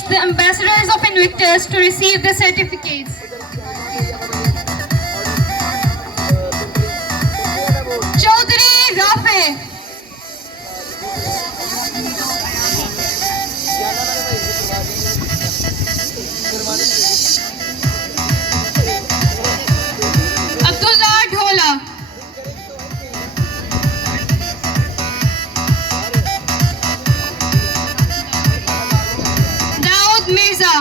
stage the ambassadors of Invictus to receive the certificates. Chaudhary Rafe. Abdullah Dhola. Daud Mirza.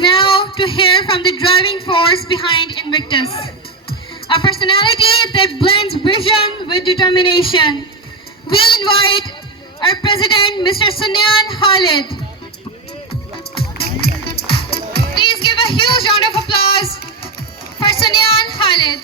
Now to hear from the driving force behind Invictus, a personality that blends vision with determination. We invite our president, Mr. Sunyan Khalid. Please give a huge round of applause for Sunyan Khalid.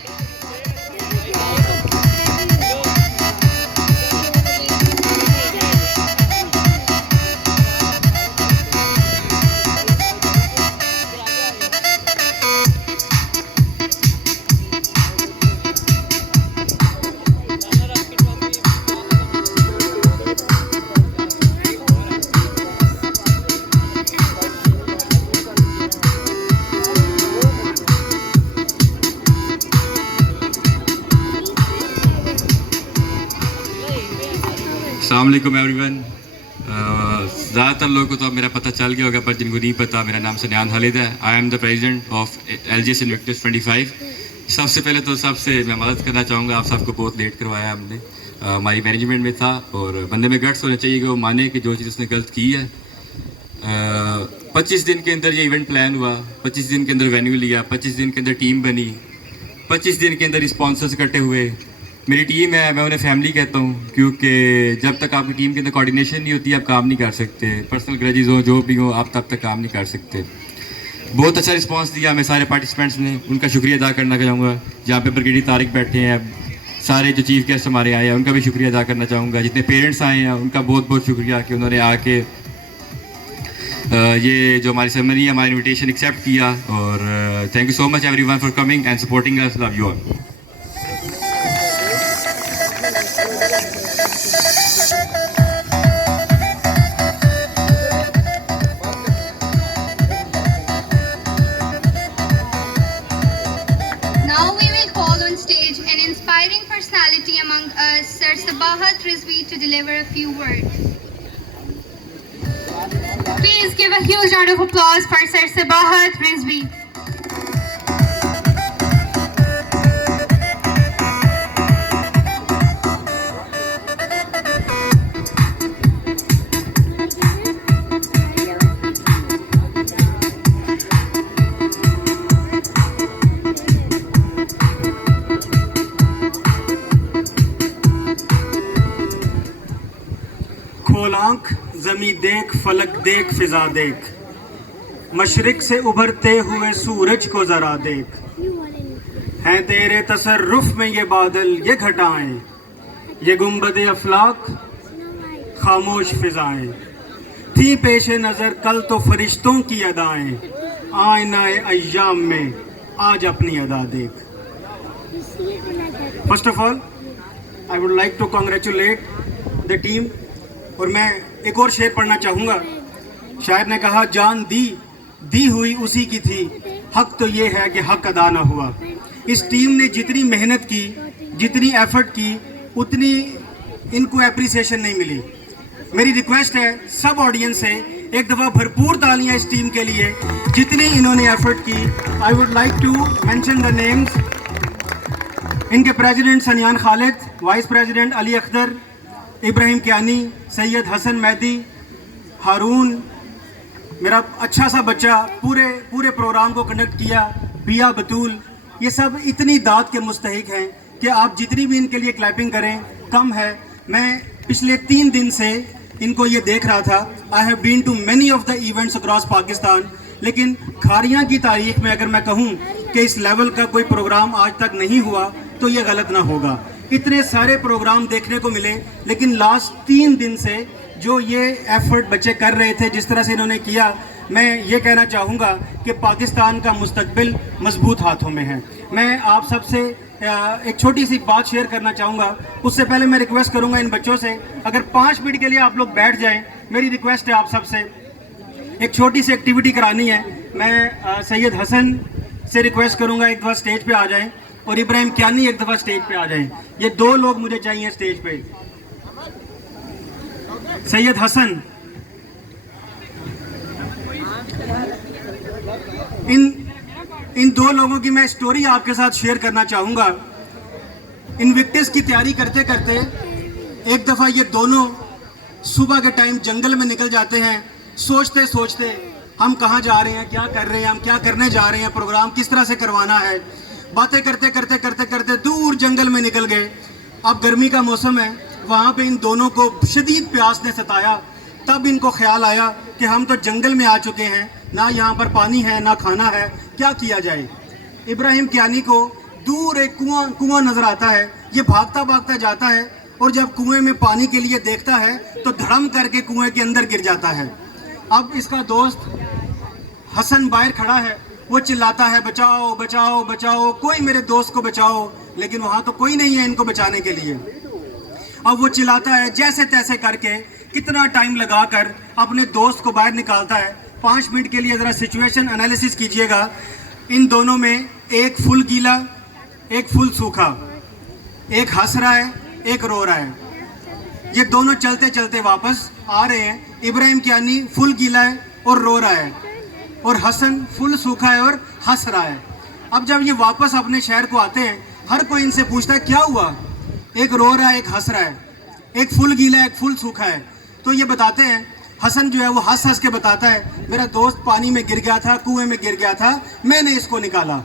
अस्सलाम वालेकुम everyone. ज़्यादातर लोगों को तो अब मेरा पता चल गया होगा, पर जिनको नहीं पता, मेरा नाम सुन्यान खालिद है। I am the president of LGS Invictus 25। सबसे पहले तो सबसे मैं मदद करना चाहूँगा, आप सबको बहुत लेट करवाया हमने, हमारी मैनेजमेंट में था, और बंदे में गट्स होना चाहिए कि वो माने कि जो चीज़ उसने गलत की है। 25 दिन के अंदर ये इवेंट प्लान हुआ, 25 दिन के अंदर वेन्यू लिया, 25 दिन के अंदर टीम बनी, 25 दिन के अंदर स्पॉन्सर्स इकट्ठे हुए। मेरी टीम है, मैं उन्हें फैमिली कहता हूँ, क्योंकि जब तक आपकी टीम के अंदर कोऑर्डिनेशन नहीं होती आप काम नहीं कर सकते। पर्सनल ग्रजेस हो, जो भी हो, आप तब तक काम नहीं कर सकते। बहुत अच्छा रिस्पांस दिया हमें सारे पार्टिसिपेंट्स ने, उनका शुक्रिया अदा करना चाहूँगा। जहाँ पे ब्रिगेडियर तारिक बैठे हैं, सारे जो चीफ गेस्ट हमारे आए हैं उनका भी शुक्रिया अदा करना चाहूँगा। जितने पेरेंट्स आए हैं उनका बहुत बहुत शुक्रिया कि उन्होंने आके ये जो हमारी सेरेमनी है, हमारी इन्विटेशन एक्सेप्ट किया। और thank you so much everyone for coming and supporting us. Love you all. Personality among us, Sir Sabahat Rizvi, to deliver a few words. Please give a huge round of applause for Sir Sabahat Rizvi. खोल आँख ज़मी देख, फलक देख, फिजा देख, मशरिक से उभरते हुए सूरज को ज़रा देख। हैं तेरे तसर्रुफ में ये बादल, ये घटाएं, ये गुंबद अफलाक, खामोश फिजाएं। थी पेशे नज़र कल तो फरिश्तों की अदाएं, आईनाए अय्याम में आज अपनी अदा देख। First of all I would like to congratulate the team. और मैं एक और शेर पढ़ना चाहूँगा। शायर ने कहा, जान दी हुई उसी की थी, हक तो ये है कि हक अदा ना हुआ। इस टीम ने जितनी मेहनत की, जितनी एफर्ट की, उतनी इनको एप्रिसिएशन नहीं मिली। मेरी रिक्वेस्ट है सब ऑडियंस से, एक दफ़ा भरपूर तालियां इस टीम के लिए जितनी इन्होंने एफर्ट की। I would like to mention the names. इनके president Sanyan Khalid, vice president Ali Akhtar, Ibrahim Kiyani, Syed Hasan Mehdi, Haroon, मेरा अच्छा सा बच्चा पूरे प्रोग्राम को कंडक्ट किया, पिया बतूल, ये सब इतनी दाद के मुस्तहिक हैं कि आप जितनी भी इनके लिए क्लैपिंग करें कम है। मैं पिछले 3 दिन से इनको ये देख रहा था। I have been to many of the events across Pakistan, लेकिन खारियाँ की तारीख में अगर मैं कहूँ कि इस लेवल का कोई प्रोग्राम आज तक नहीं हुआ तो ये गलत ना होगा। इतने सारे प्रोग्राम देखने को मिले, लेकिन लास्ट 3 दिन से जो ये एफर्ट बच्चे कर रहे थे, जिस तरह से इन्होंने किया, मैं ये कहना चाहूँगा कि पाकिस्तान का मुस्तकबिल मजबूत हाथों में है। मैं आप सबसे एक छोटी सी बात शेयर करना चाहूँगा। उससे पहले मैं रिक्वेस्ट करूँगा इन बच्चों से, अगर 5 मिनट के लिए आप लोग बैठ जाएं, मेरी रिक्वेस्ट है आप सबसे। एक छोटी सी एक्टिविटी करानी है। मैं सैयद हसन से रिक्वेस्ट करूँगा एक दफ़ा स्टेज पे आ जाएं, और इब्राहिम कियानी एक दफ़ा स्टेज पे आ जाएं। ये 2 लोग मुझे चाहिए स्टेज पे। सैयद हसन, इन 2 लोगों की मैं स्टोरी आपके साथ शेयर करना चाहूँगा। इनविक्टिस की तैयारी करते करते एक दफ़ा ये दोनों सुबह के टाइम जंगल में निकल जाते हैं, सोचते सोचते हम कहाँ जा रहे हैं, क्या कर रहे हैं, हम क्या करने जा रहे हैं, प्रोग्राम किस तरह से करवाना है। बातें करते करते करते करते दूर जंगल में निकल गए। अब गर्मी का मौसम है, वहाँ पे इन दोनों को शदीद प्यास ने सताया। तब इनको ख्याल आया कि हम तो जंगल में आ चुके हैं, ना यहाँ पर पानी है ना खाना है, क्या किया जाए। इब्राहिम कियानी को दूर एक कुआं नज़र आता है। ये भागता भागता जाता है, और जब कुएं में पानी के लिए देखता है तो धड़म करके कुएं के अंदर गिर जाता है। अब इसका दोस्त हसन बाहर खड़ा है, वो चिल्लाता है, बचाओ बचाओ बचाओ, कोई मेरे दोस्त को बचाओ। लेकिन वहाँ तो कोई नहीं है इनको बचाने के लिए। अब वो चिल्लाता है, जैसे तैसे करके कितना टाइम लगाकर अपने दोस्त को बाहर निकालता है। 5 मिनट के लिए ज़रा सिचुएशन एनालिसिस कीजिएगा। इन दोनों में एक फुल गीला, एक फुल सूखा, एक हंस रहा है, एक रो रहा है। ये दोनों चलते चलते वापस आ रहे हैं। इब्राहिम कियानी फुल गीला है और रो रहा है, और हसन फुल सूखा है और हंस रहा है। अब जब ये वापस अपने शहर को आते हैं, हर कोई इनसे पूछता है क्या हुआ। एक रो रहा है, एक हंस रहा है, एक फुल गीला है, एक फुल सूखा है। तो ये बताते हैं, हसन जो है वो हंस हंस के बताता है, मेरा दोस्त पानी में गिर गया था, कुएं में गिर गया था, मैंने इसको निकाला।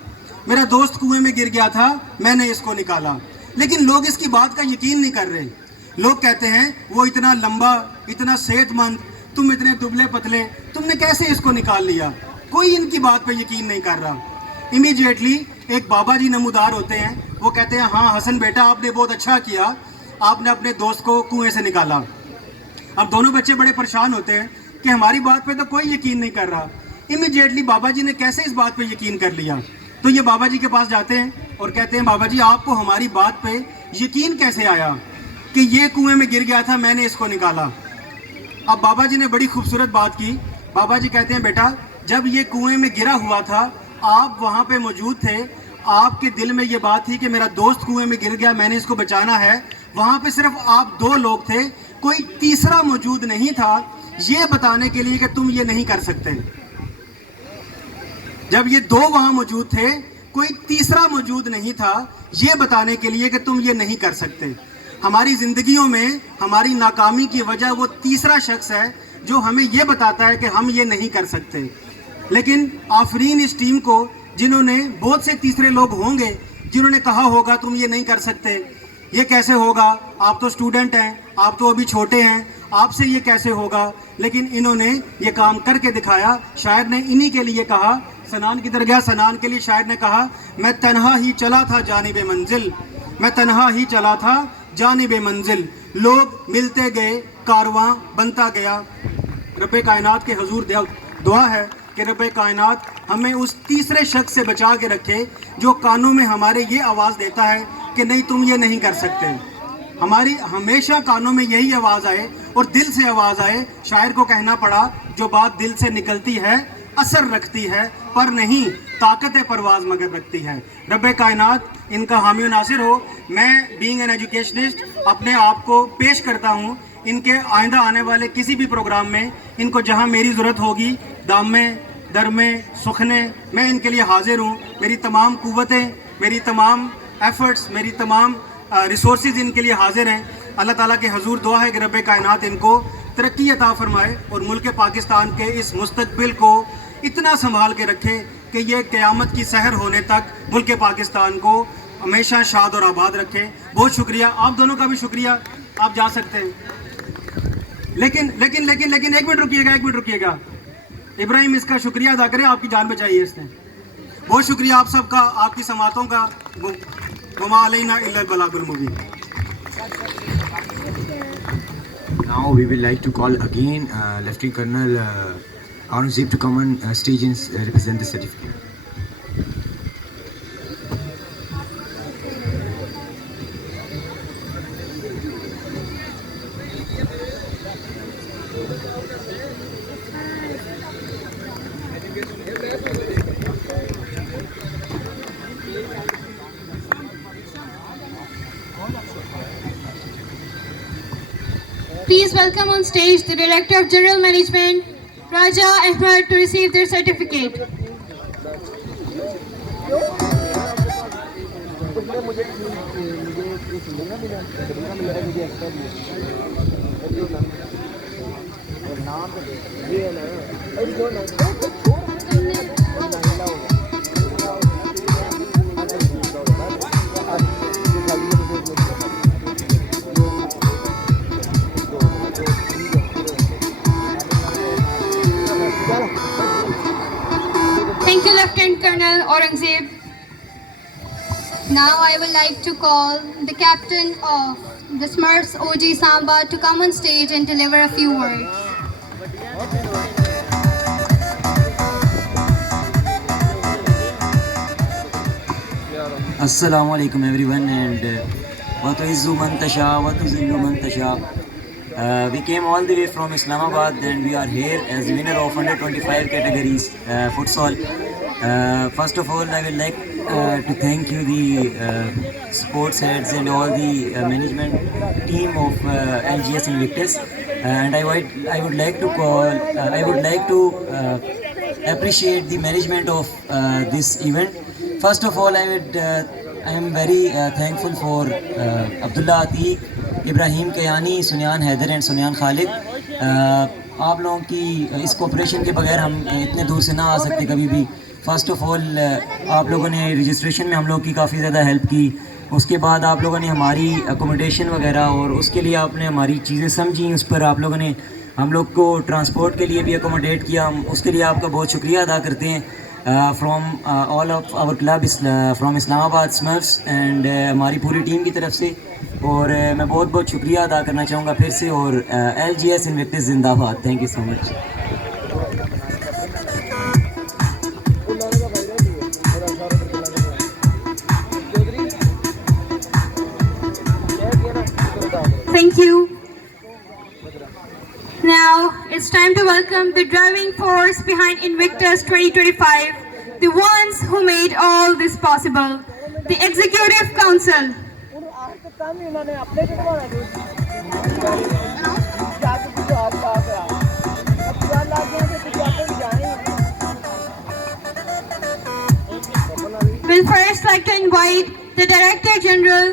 मेरा दोस्त कुएं में गिर गया था, मैंने इसको निकाला। लेकिन लोग इसकी बात का यकीन नहीं कर रहे। लोग कहते हैं वो इतना लंबा, इतना सेहतमंद, तुम इतने दुबले पतले, तुमने कैसे इसको निकाल लिया। कोई इनकी बात पे यकीन नहीं कर रहा। इमीडिएटली एक बाबा जी नमूदार होते हैं, वो कहते हैं, हाँ हसन बेटा, आपने बहुत अच्छा किया, आपने अपने दोस्त को कुएं से निकाला। अब दोनों बच्चे बड़े परेशान होते हैं कि हमारी बात पे तो कोई यकीन नहीं कर रहा। इमीडिएटली बाबा जी ने कैसे इस बात पे यकीन कर लिया। तो ये बाबा जी के पास जाते हैं और कहते हैं, बाबा जी आपको हमारी बात पे यकीन कैसे आया कि ये कुएं में गिर गया था, मैंने इसको निकाला। अब बाबा जी ने बड़ी खूबसूरत बात की। बाबा जी कहते हैं, बेटा जब ये कुएं में गिरा हुआ था, आप वहाँ पे मौजूद थे, आपके दिल में ये बात थी कि मेरा दोस्त कुएं में गिर गया, मैंने इसको बचाना है। वहाँ पे सिर्फ आप 2 लोग थे, कोई तीसरा मौजूद नहीं था ये बताने के लिए कि तुम ये नहीं कर सकते। जब ये 2 वहाँ मौजूद थे, कोई तीसरा मौजूद नहीं था ये बताने के लिए कि तुम ये नहीं कर सकते। हमारी ज़िंदगियों में हमारी नाकामी की वजह वो तीसरा शख्स है जो हमें ये बताता है कि हम ये नहीं कर सकते। लेकिन आफरीन इस टीम को, जिन्होंने, बहुत से तीसरे लोग होंगे जिन्होंने कहा होगा तुम ये नहीं कर सकते, ये कैसे होगा, आप तो स्टूडेंट हैं, आप तो अभी छोटे हैं, आपसे ये कैसे होगा। लेकिन इन्होंने ये काम करके दिखाया। शायर ने इन्हीं के लिए कहा, सनान किधर गया, सनान के लिए शायर ने कहा, मैं तन्हा ही चला था जानिबे मंजिल, मैं तन्हा ही चला था जानिबे मंजिल, लोग मिलते गए, कारवां बनता गया। रब्बे कायनात के हुजूर दुआ है कि रब्बे कायनात हमें उस तीसरे शख्स से बचा के रखे जो कानों में हमारे ये आवाज़ देता है कि नहीं तुम ये नहीं कर सकते। हमारी हमेशा कानों में यही आवाज़ आए और दिल से आवाज़ आए। शायर को कहना पड़ा, जो बात दिल से निकलती है असर रखती है, पर नहीं ताकत परवाज मगर रखती है। रब्बे कायनात इनका हामी नासिर हो। मैं बीइंग एन एजुकेशनिस्ट अपने आप को पेश करता हूँ इनके आइंदा आने वाले किसी भी प्रोग्राम में। इनको जहाँ मेरी ज़रूरत होगी, दाम में, दर में, सुखने, मैं इनके लिए हाजिर हूँ। मेरी तमाम कुव्वतें, मेरी तमाम एफ़र्ट्स, मेरी तमाम रिसोर्सेज इनके लिए हाजिर हैं। अल्लाह ताला के हुजूर दुआ है कि रब्बे कायनात इनको तरक्की अता फरमाए और मुल्क पाकिस्तान के इस मुस्तकबिल को इतना संभाल के रखे कि ये क़यामत की सहर होने तक मुल्क पाकिस्तान को हमेशा शाद और आबाद रखे। बहुत शुक्रिया, आप दोनों का भी शुक्रिया। आप जा सकते हैं। लेकिन लेकिन लेकिन लेकिन एक मिनट रुकिएगा। इब्राहिम इसका शुक्रिया अदा करें, आपकी जान बचाई है इसने। बहुत शुक्रिया आप सबका, आपकी समातों का। वमा अलैना इल्लल बलागुल मुबीन। Now we will like to call again Lieutenant Colonel Aurangzeb to come on stage and represent the certificate. Please welcome on stage the Director of General Management, Raja Ahmed, to receive their certificate. Thank you, Lieutenant Colonel Aurangzeb. Now I would like to call the captain of the Smurfs, OG Samba, to come on stage and deliver a few words. Assalamu alaikum everyone, and wa tu'izzu man tasha wa tuzillu man tasha. We came all the way from Islamabad and we are here as winner of under 25 categories futsal. First of all, I would like to thank you, the sports heads and all the management team of LGS Invictus. And I would like to appreciate the management of this event. First of all, I am very thankful for Abdullah Atiq, Ibrahim Kayani, Suniyan Haider and Suniyan Khalid. आप लोगों की इस cooperation के बगैर हम इतने दूर से ना आ सकते कभी भी. फ़र्स्ट ऑफ़ ऑल आप लोगों ने रजिस्ट्रेशन में हम लोग की काफ़ी ज़्यादा हेल्प की. उसके बाद आप लोगों ने हमारी अकोमोडेशन वगैरह और उसके लिए आपने हमारी चीज़ें समझी. उस पर आप लोगों ने हम लोग को ट्रांसपोर्ट के लिए भी अकोमोडेट किया. उसके लिए आपका बहुत शुक्रिया अदा करते हैं. From all of our club from Islamabad Smurfs and हमारी पूरी टीम की तरफ से. और मैं बहुत बहुत शुक्रिया अदा करना चाहूँगा फिर से. और LGS इन्विक्टस जिंदाबाद. Thank you so much. Thank you. Now it's time to welcome the driving force behind Invictus 2025, the ones who made all this possible, the Executive Council. We'll first like to invite the Director General,